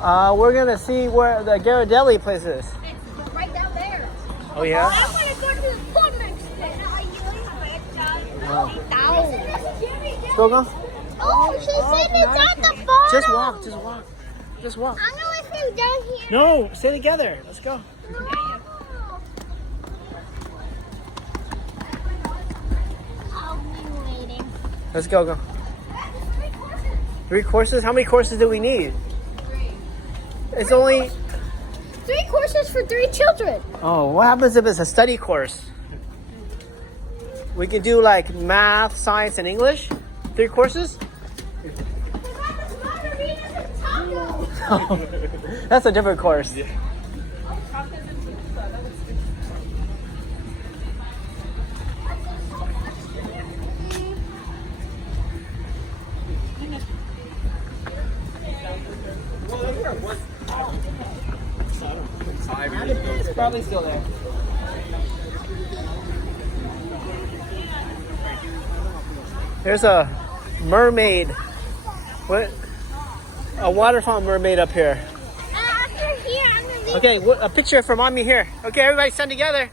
We're gonna see where the Ghirardelli place is. It's right down there. Oh yeah? I want to go to the food mix thing. Wow. Oh, Go, go. she said it's on the bottom. Just walk, just walk. Just walk. I'm going to sit down here. No, stay together. Let's go. I'll be waiting. Let's go, go. 3 courses? How many courses do we need? 3. It's only... 3 courses for 3 children. Oh, what happens if it's a study course? We can do like math, science, and English? 3 courses? That's a different course. Yeah. It's probably still there. There's a mermaid. What? A waterfall mermaid up here. After here, I'm going to be... Okay, a picture for mommy here. Okay, everybody stand together.